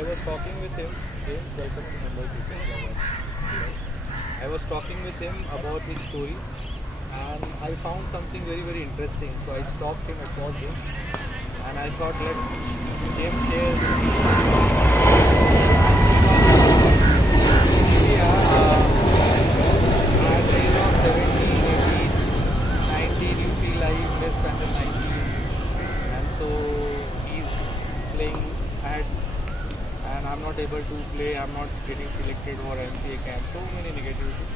I was talking with him. James, welcome to Mumbai. I was talking with him about his story, and I found something very, very interesting. So I stopped him, I paused him, and I thought, let's James share. At the age of 17, 18, 19, you feel like you missed under 19, and so he's playing at, and I'm not able to play. I'm not getting selected for MCA camp. So many negativity.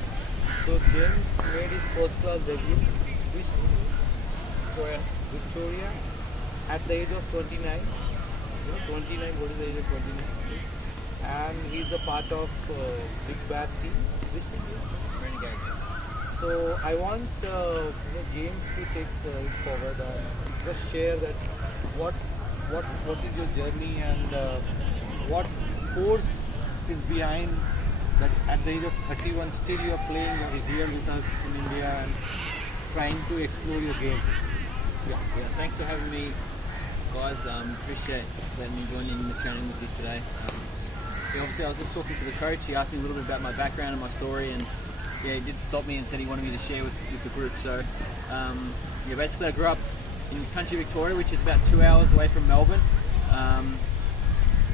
So James made his first class debut. Which Victoria, at the age of 29. 29. What is the age of 29? And he's a part of Big Bash team. Which team is Renegades. So I want James to take it forward and just share that what is your journey and what force is behind that at the age of 31 still you are playing here with us in India and trying to explore your game. Yeah. Thanks for having me, guys. Appreciate letting me join in the training with you today. Obviously I was just talking to the coach. He asked me a little bit about my background and my story, and he did stop me and said he wanted me to share with the group. So basically I grew up in country Victoria, which is about 2 hours away from Melbourne.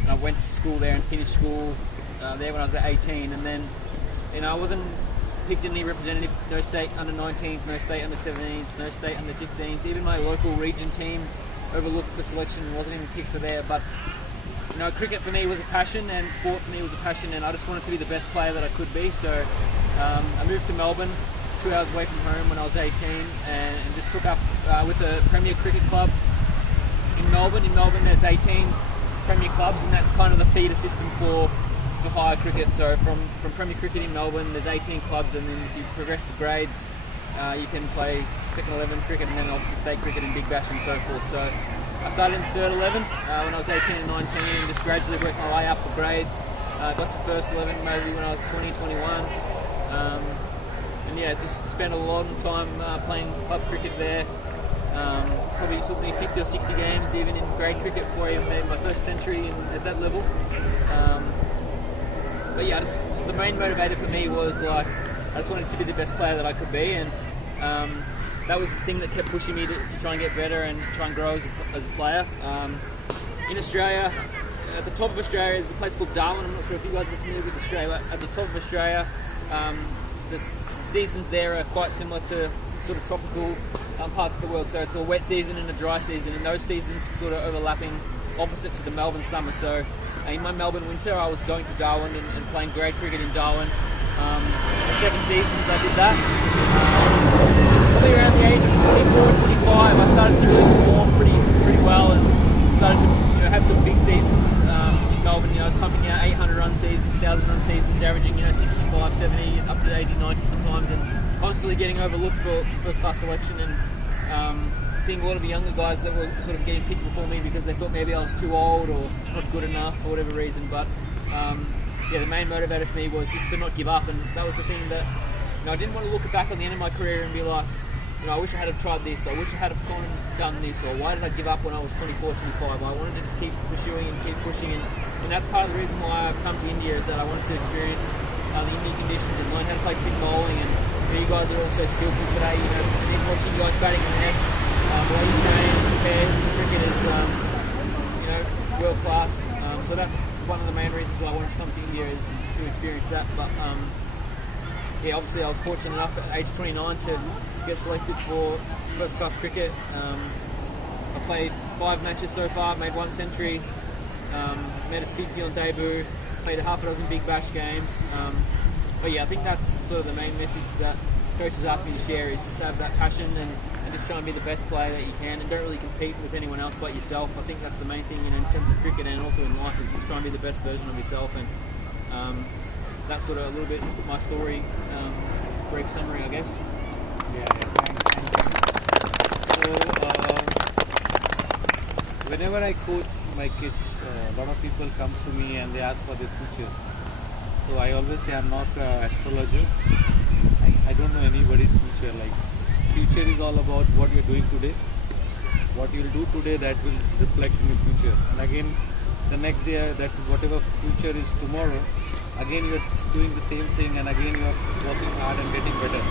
I went to school there and finished school there when I was about 18, and then I wasn't picked in any representative, no state under 19s, no state under 17s, no state under 15s. Even my local region team overlooked the selection and wasn't even picked for there. But cricket for me was a passion, and sport for me was a passion, and I just wanted to be the best player that I could be. So I moved to Melbourne, 2 hours away from home, when I was 18, and just took up with the Premier Cricket Club in Melbourne. In Melbourne there's 18 Premier clubs, and that's kind of the feeder system for higher cricket. So from Premier Cricket in Melbourne there's 18 clubs, and then if you progress the grades you can play second 11 cricket, and then obviously state cricket and Big Bash and so forth. So I started in third 11 when I was 18 and 19, and just gradually worked my way up the grades. Got to first 11 maybe when I was 20, 21. Just spent a lot of time playing club cricket there. Probably took me 50 or 60 games even in grade cricket before I made my first century at that level. The main motivator for me was I just wanted to be the best player that I could be, and that was the thing that kept pushing me to try and get better and try and grow as a player. In Australia, at the top of Australia is a place called Darwin. I'm not sure if you guys are familiar with Australia. At the top of Australia, the seasons there are quite similar to sort of tropical parts of the world. So it's a wet season and a dry season, and those seasons sort of overlapping opposite to the Melbourne summer. So in my Melbourne winter I was going to Darwin and playing grade cricket in Darwin. For 7 seasons I did that. Probably around the age of 24, 25 I started to really perform pretty well, and started to have some big seasons in Melbourne. I was pumping out 800 run seasons, 1,000 run seasons, averaging 65, 70, up to 80, 90 sometimes, and constantly getting overlooked for first class selection, and seeing a lot of the younger guys that were sort of getting picked before me because they thought maybe I was too old or not good enough for whatever reason. But the main motivator for me was just to not give up, and that was the thing that I didn't want to look back on the end of my career and be like, I wish I had tried this, I wish I had gone and done this, or why did I give up when I was 24, 25? I wanted to just keep pursuing and keep pushing, and that's part of the reason why I've come to India, is that I wanted to experience the Indian conditions and learn how to play spin bowling. And you guys are all so skillful today. Watching you guys batting in the nets, the way you train and prepare for cricket is world class. So that's one of the main reasons that I wanted to come to India, is to experience that. But obviously I was fortunate enough at age 29 to get selected for first class cricket. I played 5 matches so far, made 1 century, made a 50 on debut, played a half a dozen Big Bash games. I think that's sort of the main message that coaches asked me to share, is just have that passion and just try and be the best player that you can, and don't really compete with anyone else but yourself. I think that's the main thing in terms of cricket and also in life, is just try and be the best version of yourself. And that's sort of a little bit my story, brief summary, I guess. Thanks. So whenever I coach my kids, a lot of people come to me and they ask for their future. So I always say I'm not an astrologer. I don't know anybody's future. Future is all about what you're doing today. What you'll do today, that will reflect in your future. And again, the next day, that whatever future is tomorrow, again you're doing the same thing, and again you're working hard and getting better.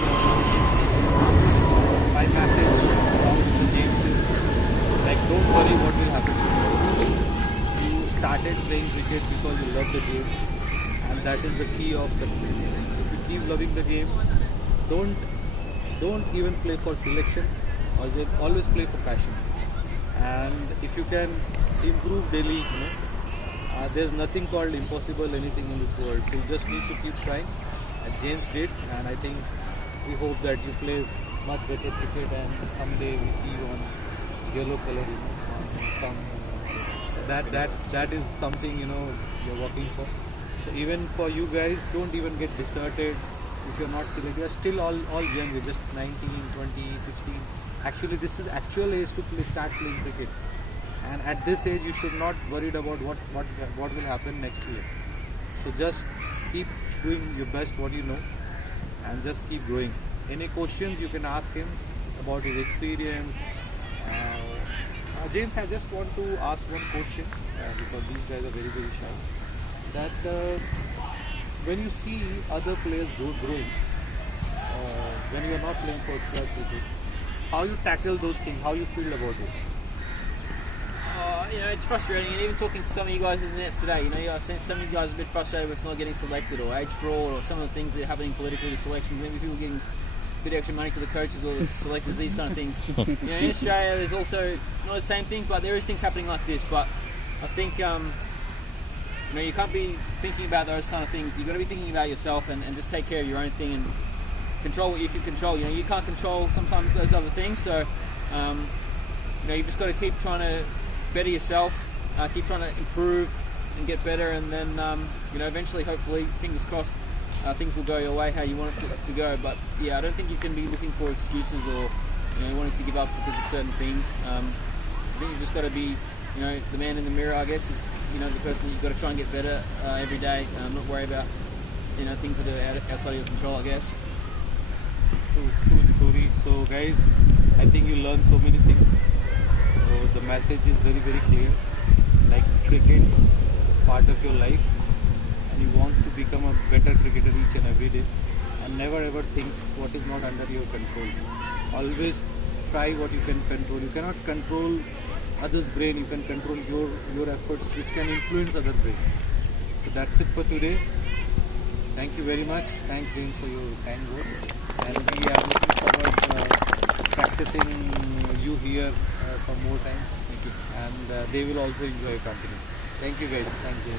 So my message to the James is like, don't worry what will happen tomorrow. You started playing cricket because you love the game, and that is the key of success. If you keep loving the game, don't even play for selection, always play for passion. And if you can improve daily, there's nothing called impossible anything in this world. So you just need to keep trying, and James did. And I think we hope that you play much better cricket, and someday we see you on yellow color, on some, that is something you're working for. So even for you guys, don't even get deserted if you're not selected. You're still all young. You're just 19, 20, 16. Actually, this is actual age to start playing cricket. And at this age, you should not worried about what will happen next year. So just keep doing your best, what you know, and just keep going. Any questions you can ask him about his experience. James, I just want to ask one question because these guys are very shy. That when you see other players growing, when you are not playing first class cricket, how you tackle those things, how you feel about it? It's frustrating, and even talking to some of you guys in the nets today, I've seen some of you guys a bit frustrated with not getting selected, or age fraud, or some of the things that are happening politically with selections, maybe people getting a bit extra money to the coaches or the selectors, these kind of things. In Australia there's also not the same things, but there is things happening like this. But I think you can't be thinking about those kind of things. You've got to be thinking about yourself and just take care of your own thing and control what you can control. You can't control sometimes those other things, so you've just got to keep trying to better yourself, keep trying to improve and get better, and then eventually, hopefully, fingers crossed, things will go your way how you want it to go. But yeah, I don't think you can be looking for excuses or wanting to give up because of certain things. I think you've just got to be the man in the mirror, I guess, is the person that you've got to try and get better every day. Not worry about things that are outside of your control, I guess. True story. So guys, I think you learned so many things. So the message is very clear. Like, cricket is part of your life, and you want to become a better cricketer each and every day, and never ever think what is not under your control. Always try what you can control. You cannot control others' brain. You can control your efforts, which can influence other brain. So that's it for today. Thank you very much. Thanks, James, for your kind words. And we are looking forward practicing you here for more time. Thank you. And they will also enjoy your company. Thank you guys. Thank you.